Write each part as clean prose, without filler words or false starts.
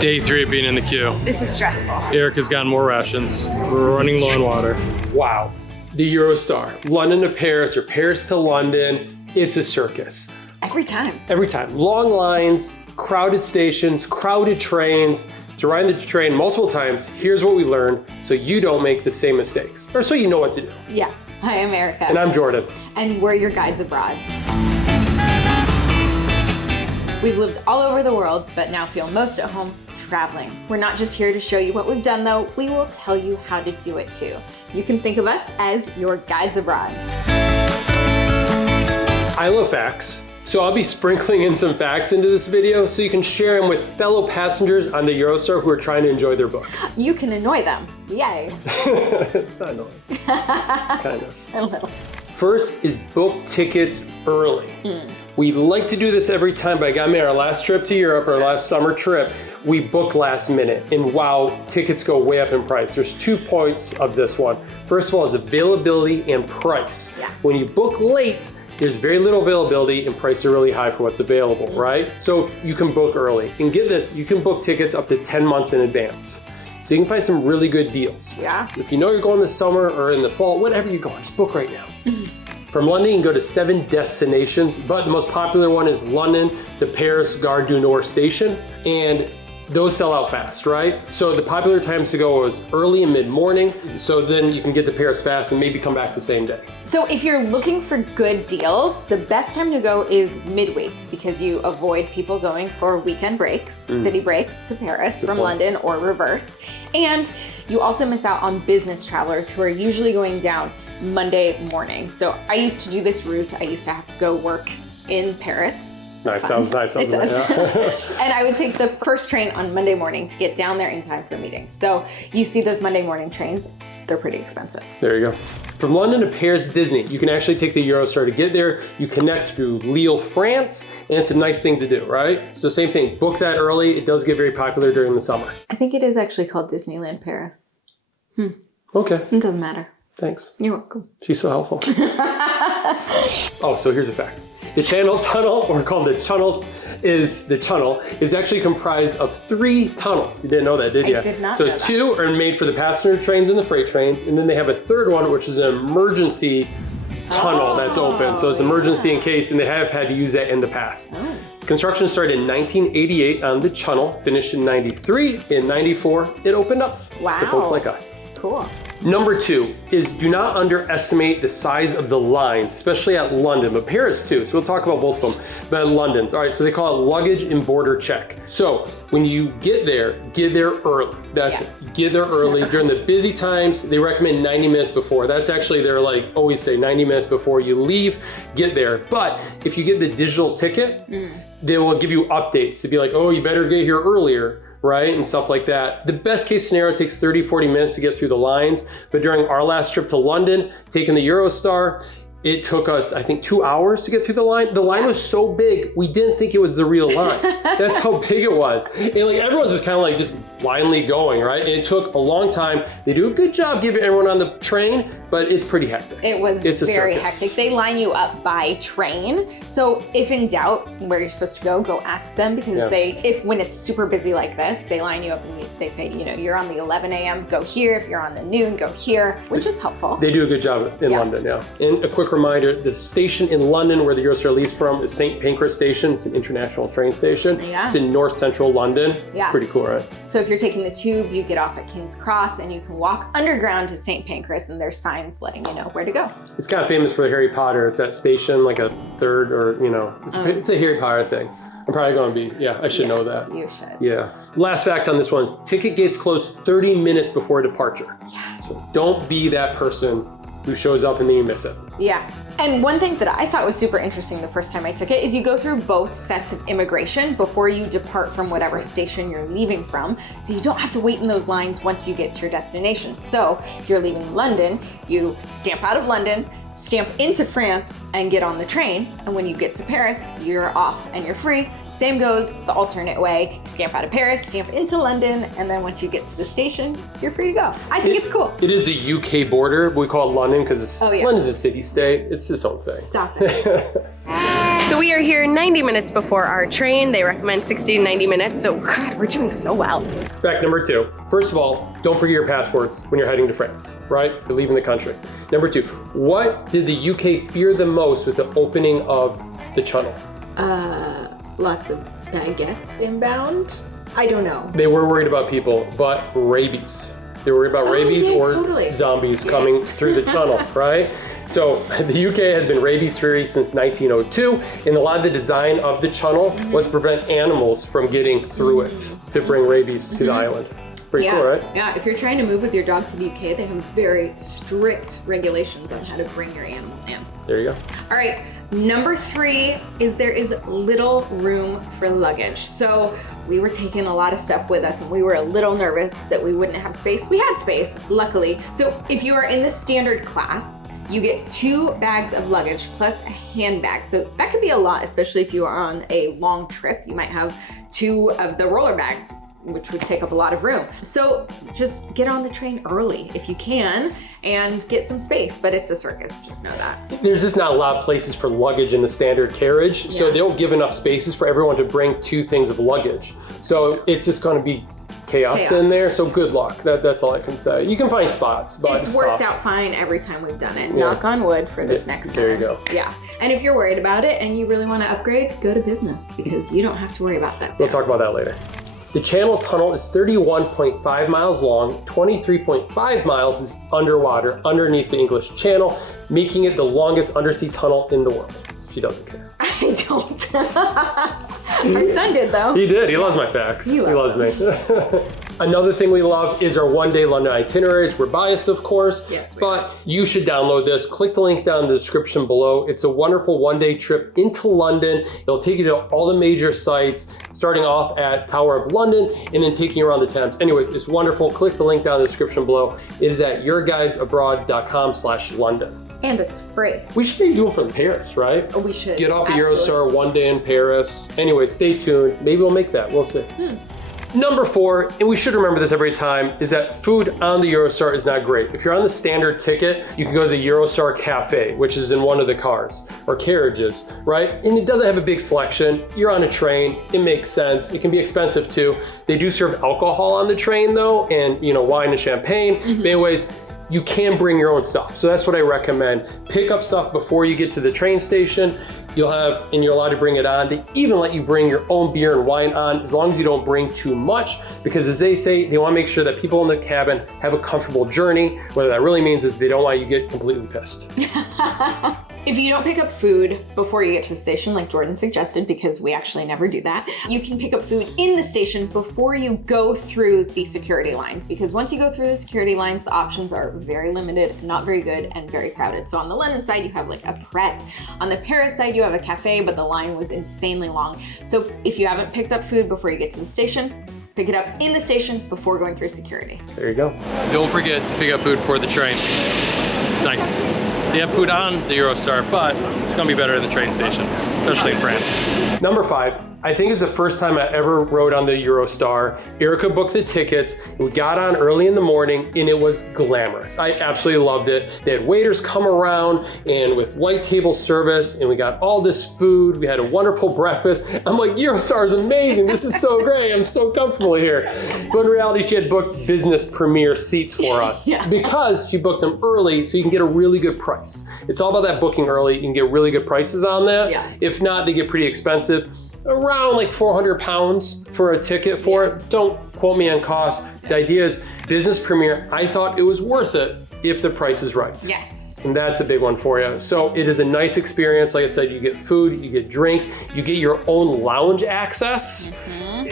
Day 3 of being in the queue. This is stressful. Erica's gotten more rations. We're running low on water. Wow. The Eurostar, London to Paris or Paris to London, it's a circus. Every time. Every time. Long lines, crowded stations, crowded trains. To ride the train multiple times, here's what we learned so you don't make the same mistakes, or so you know what to do. Yeah. Hi, I'm Erica. And I'm Jordan. And we're your guides abroad. We've lived all over the world, but now feel most at home traveling. We're not just here to show you what we've done though, we will tell you how to do it too. You can think of us as your guides abroad. I love facts, so I'll be sprinkling in some facts into this video so you can share them with fellow passengers on the Eurostar who are trying to enjoy their book. You can annoy them. Yay. It's not annoying. Kind of. A little. First is book tickets early. We like to do this every time, but I got me our last trip to Europe, our last summer trip, we booked last minute, and wow, tickets go way up in price. There's 2 points of this one. First of all is availability and price. Yeah. When you book late, there's very little availability and prices are really high for what's available, right? So you can book early. And get this, you can book tickets up to 10 months in advance. So you can find some really good deals. Yeah. If you know you're going this summer or in the fall, whatever you're going, just book right now. From London, you can go to 7 destinations, but the most popular one is London to Paris Gare du Nord station, and those sell out fast, right? So the popular times to go was early and mid-morning, so then you can get to Paris fast and maybe come back the same day. So if you're looking for good deals, the best time to go is midweek because you avoid people going for weekend breaks, city breaks to Paris from London or reverse. And you also miss out on business travelers who are usually going down Monday morning. So I used to do this route. I used to have to go work in Paris. Nice, sounds nice. It does. And I would take the first train on Monday morning to get down there in time for meetings. So you see those Monday morning trains, they're pretty expensive. There you go. From London to Paris Disney, you can actually take the Eurostar to get there. You connect to Lille, France, and it's a nice thing to do, right? So same thing, book that early. It does get very popular during the summer. I think it is actually called Disneyland Paris. Okay, It doesn't matter. thanks. You're welcome. She's so helpful. Oh, so here's a fact. The Channel Tunnel, or called the tunnel, is actually comprised of 3 tunnels. You didn't know that, did you? I did not so know that. 2 are made for the passenger trains and the freight trains, and then they have a 3rd one, which is an emergency tunnel that's open. So it's emergency in case, and they have had to use that in the past. Construction started in 1988 on the tunnel, finished in 93. In 94, it opened up Wow. to folks like us. Cool. Number 2 is do not underestimate the size of the lines, especially at London, but Paris too. So we'll talk about both of them. But London's, all right, so they call it luggage and border check. So when you get there early. That's it. Get there early. During the busy times, they recommend 90 minutes before. That's actually, they're like, always say 90 minutes before you leave, get there. But if you get the digital ticket, they will give you updates to be like, oh, you better get here earlier, right? And stuff like that. The best case scenario takes 30, 40 minutes to get through the lines. But during our last trip to London, taking the Eurostar, it took us, I think, 2 hours to get through the line. The line was so big, we didn't think it was the real line. That's how big it was. And like everyone's just kind of like just blindly going, right? And it took a long time. They do a good job giving everyone on the train, but it's pretty hectic. It was very hectic. They line you up by train. So if in doubt where you're supposed to go ask them because when it's super busy like this, they line you up and they say, you know, you're on the 11 a.m., go here. If you're on the noon, go here, which is helpful. They do a good job in London, And a quick reminder, the station in London where the Eurostar leaves from is St. Pancras Station. It's an international train station. It's in north central London. Pretty cool, right? So if you're taking the tube, you get off at King's Cross and you can walk underground to St. Pancras and there's signs letting you know where to go. It's kind of famous for Harry Potter. It's that station, like a 3rd or, you know, it's a Harry Potter thing. I'm probably going to be, I should know that. You should. Yeah. Last fact on this one is ticket gates close 30 minutes before departure. So don't be that person who shows up and then you miss it. Yeah. And one thing that I thought was super interesting the first time I took it is you go through both sets of immigration before you depart from whatever station you're leaving from. So you don't have to wait in those lines once you get to your destination. So if you're leaving London, you stamp out of London, stamp into France and get on the train. And when you get to Paris, you're off and you're free. Same goes the alternate way. Stamp out of Paris, stamp into London, and then once you get to the station, you're free to go. I think it's cool. It is a UK border. We call it London because London's a city-state. It's its own thing. Stop it. So So we are here 90 minutes before our train. They recommend 60 to 90 minutes. So God, we're doing so well. Fact number 2, first of all, don't forget your passports when you're heading to France, right? You're leaving the country. Number 2, what did the UK fear the most with the opening of the channel? Lots of baguettes inbound. I don't know. They were worried about people, but rabies. They were worried about rabies or totally. zombies coming through the tunnel, right? So the UK has been rabies-free since 1902, and a lot of the design of the tunnel was to prevent animals from getting through it to bring rabies to the island. Pretty cool, right? Yeah, if you're trying to move with your dog to the UK, they have very strict regulations on how to bring your animal in. There you go. All right, number 3 is there is little room for luggage. So we were taking a lot of stuff with us and we were a little nervous that we wouldn't have space. We had space, luckily. So if you are in the standard class, you get 2 bags of luggage plus a handbag. So that could be a lot, especially if you are on a long trip. You might have 2 of the roller bags, which would take up a lot of room. So just get on the train early if you can and get some space, but it's a circus, just know that. There's just not a lot of places for luggage in the standard carriage, so they don't give enough spaces for everyone to bring 2 things of luggage. So it's just gonna be chaos in there, so good luck. That's all I can say. You can find spots, but it's worked out fine every time we've done it. Knock on wood for this next time. There you go. Yeah, and if you're worried about it and you really wanna upgrade, go to business because you don't have to worry about that. We'll talk about that later. The Channel Tunnel is 31.5 miles long, 23.5 miles is underwater, underneath the English Channel, making it the longest undersea tunnel in the world. She doesn't care. I don't. Our son did though. He did, he loves my facts. He loves me. Another thing we love is our one-day London itineraries. We're biased, of course, but you should download this. Click the link down in the description below. It's a wonderful one-day trip into London. It'll take you to all the major sites, starting off at Tower of London and then taking you around the Thames. Anyway, it's wonderful. Click the link down in the description below. It is at yourguidesabroad.com/London. And it's free. We should be doing from Paris, right? Oh, we should. Get off of Eurostar, one day in Paris. Anyway, stay tuned. Maybe we'll make that, we'll see. Number 4, and we should remember this every time, is that food on the Eurostar is not great. If you're on the standard ticket, you can go to the Eurostar Cafe, which is in one of the cars or carriages, right? And it doesn't have a big selection. You're on a train, it makes sense. It can be expensive too. They do serve alcohol on the train though, and wine and champagne. But anyways, you can bring your own stuff. So that's what I recommend. Pick up stuff before you get to the train station. You're allowed to bring it on. They even let you bring your own beer and wine on as long as you don't bring too much, because as they say, they want to make sure that people in the cabin have a comfortable journey. What that really means is they don't want you to get completely pissed. If you don't pick up food before you get to the station, like Jordan suggested, because we actually never do that, you can pick up food in the station before you go through the security lines, because once you go through the security lines, the options are very limited, not very good, and very crowded. So on the London side, you have like a Pret. On the Paris side, you have a cafe, but the line was insanely long. So if you haven't picked up food before you get to the station, pick it up in the station before going through security. There you go. Don't forget to pick up food for the train. It's nice. They have food on the Eurostar, but it's gonna be better at the train station, especially in France. Number 5, I think it's the first time I ever rode on the Eurostar. Erica booked the tickets, we got on early in the morning, and it was glamorous. I absolutely loved it. They had waiters come around and with white table service, and we got all this food. We had a wonderful breakfast. I'm like, Eurostar is amazing. This is so great. I'm so comfortable here. But in reality, she had booked business premier seats for us because she booked them early, so you can get a really good price. It's all about that booking early. You can get really good prices on that. If not, they get pretty expensive. Around like 400 pounds for a ticket for it. Don't quote me on cost. The idea is business premier. I thought it was worth it if the price is right. Yes. And that's a big one for you. So it is a nice experience. Like I said, you get food, you get drinks, you get your own lounge access,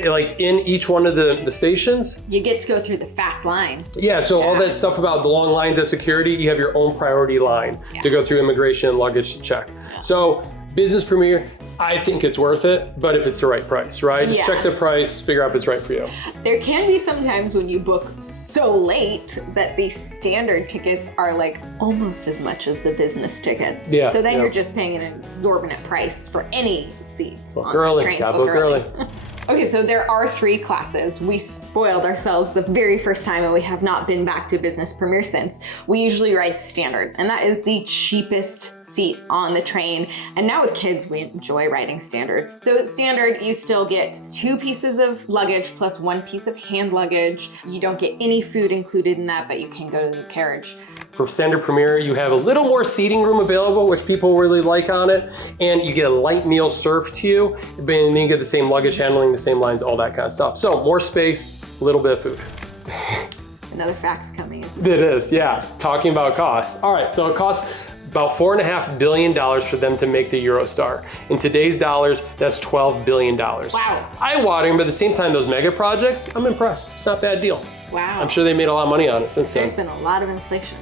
like in each one of the stations. You get to go through the fast line. Yeah, so all that stuff about the long lines at security, you have your own priority line to go through immigration and luggage check. So business premier, I think it's worth it, but if it's the right price, right? Just check the price, figure out if it's right for you. There can be some times when you book so late that the standard tickets are like almost as much as the business tickets. So then you're just paying an exorbitant price for any seats on the train. Book early. Okay, so there are 3 classes. We spoiled ourselves the very first time and we have not been back to Business Premier since. We usually ride standard, and that is the cheapest seat on the train. And now with kids, we enjoy riding standard. So at standard, you still get 2 pieces of luggage plus 1 piece of hand luggage. You don't get any food included in that, but you can go to the carriage. For Standard Premier, you have a little more seating room available, which people really like on it, and you get a light meal served to you, and then you get the same luggage handling, the same lines, all that kind of stuff. So more space, a little bit of food. Another fact's coming, isn't it? It is, yeah. Talking about costs. All right, so it costs about $4.5 billion for them to make the Eurostar. In today's dollars, that's $12 billion. Wow. Eye-watering, but at the same time, those mega projects, I'm impressed. It's not a bad deal. Wow. I'm sure they made a lot of money on it since then. There's been a lot of inflation.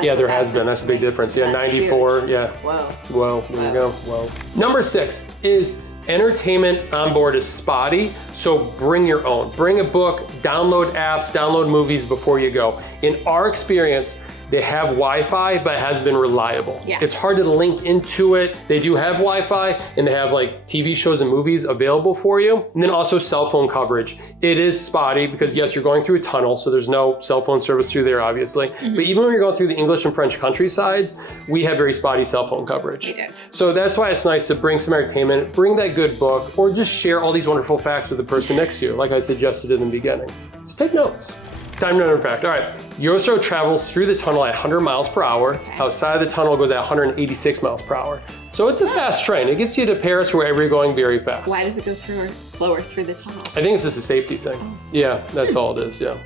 Yeah, there has been. That's a big difference. Yeah, That's 94. huge. Yeah. Whoa. Whoa. There you go. Whoa. Number 6 is entertainment on board is spotty, so bring your own. Bring a book, download apps, download movies before you go. In our experience, they have Wi-Fi, but it has been reliable. Yeah. It's hard to link into it. They do have Wi-Fi, and they have like TV shows and movies available for you. And then also cell phone coverage. It is spotty because yes, you're going through a tunnel, so there's no cell phone service through there, obviously. But even when you're going through the English and French countrysides, we have very spotty cell phone coverage. We do. So that's why it's nice to bring some entertainment, bring that good book, or just share all these wonderful facts with the person next to you, like I suggested in the beginning. So take notes. Time to another fact. All right, Eurostar travels through the tunnel at 100 miles per hour. Outside of the tunnel, it goes at 186 miles per hour. So it's a fast train. It gets you to Paris wherever you're going very fast. Why does it go through or slower through the tunnel? I think it's just a safety thing. Yeah, that's all it is, yeah.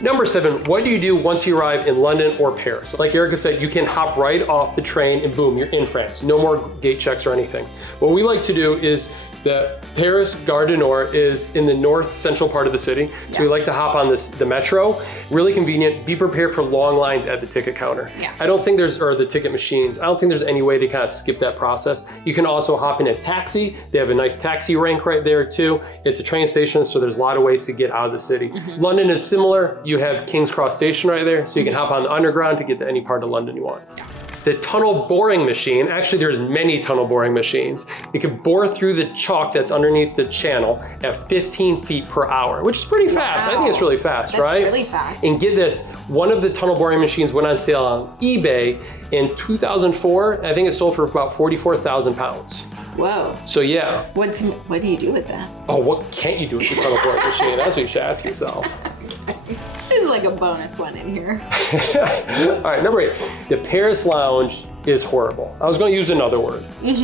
Number 7, what do you do once you arrive in London or Paris? Like Erica said, you can hop right off the train and boom, you're in France. No more gate checks or anything. What we like to do is the Paris Gare du Nord is in the north central part of the city. So we like to hop on the metro. Really convenient. Be prepared for long lines at the ticket counter. Yeah. I don't think or the ticket machines. I don't think there's any way to kind of skip that process. You can also hop in a taxi. They have a nice taxi rank right there too. It's a train station, so there's a lot of ways to get out of the city. London is similar. You have King's Cross Station right there, so you can hop on the underground to get to any part of London you want. The tunnel boring machine, actually there's many tunnel boring machines. You can bore through the chalk that's underneath the channel at 15 feet per hour, which is pretty fast. I think it's really fast, That's right? really fast. And get this, one of the tunnel boring machines went on sale on eBay in 2004. I think it sold for about 44,000 pounds. Whoa. So yeah. What do you do with that? Oh, what can't you do with the tunnel boring machine? That's what you should ask yourself. There's like a bonus one in here. All right, number 8, the Paris lounge is horrible. I was going to use another word,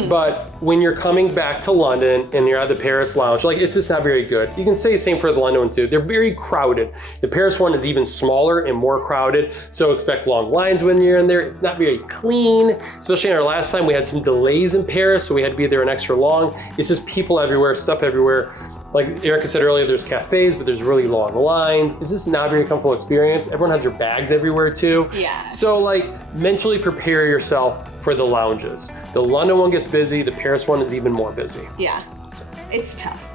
but when you're coming back to London and you're at the Paris lounge, like it's just not very good. You can say the same for the London one too. They're very crowded. The Paris one is even smaller and more crowded, so expect long lines when you're in there. It's not very clean, especially in our last time we had some delays in Paris, so we had to be there an extra long. It's just people everywhere, stuff everywhere. Like Erica said earlier, there's cafes, but there's really long lines. It's just not a very comfortable experience. Everyone has their bags everywhere too. Yeah. So like mentally prepare yourself for the lounges. The London one gets busy, the Paris one is even more busy. Yeah. It's tough.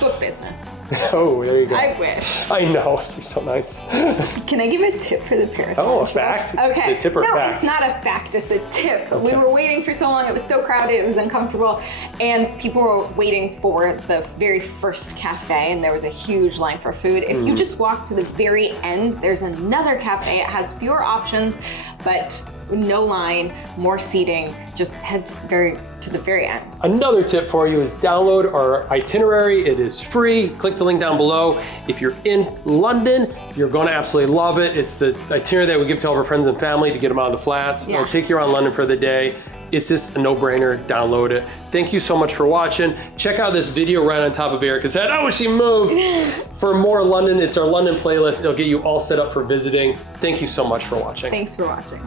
Book business. Oh, there you go. I wish. I know, it'd be so nice. Can I give a tip for the Paris Oh, a lounge, though? fact? Okay. A tip or no, fact? it's not a fact, it's a tip. Okay. We were waiting for so long, it was so crowded, it was uncomfortable, and people were waiting for the very first cafe, and there was a huge line for food. If you just walk to the very end, there's another cafe. It has fewer options, but no line, more seating. Just head to the very end. Another tip for you is download our itinerary. It is free. Click the link down below. If you're in London, you're going to absolutely love it. It's the itinerary that we give to all of our friends and family to get them out of the flats. Yeah. It'll take you around London for the day. It's just a no-brainer. Download it. Thank you so much for watching. Check out this video right on top of Erica's head. Oh, she moved. For more London, it's our London playlist. It'll get you all set up for visiting. Thank you so much for watching. Thanks for watching.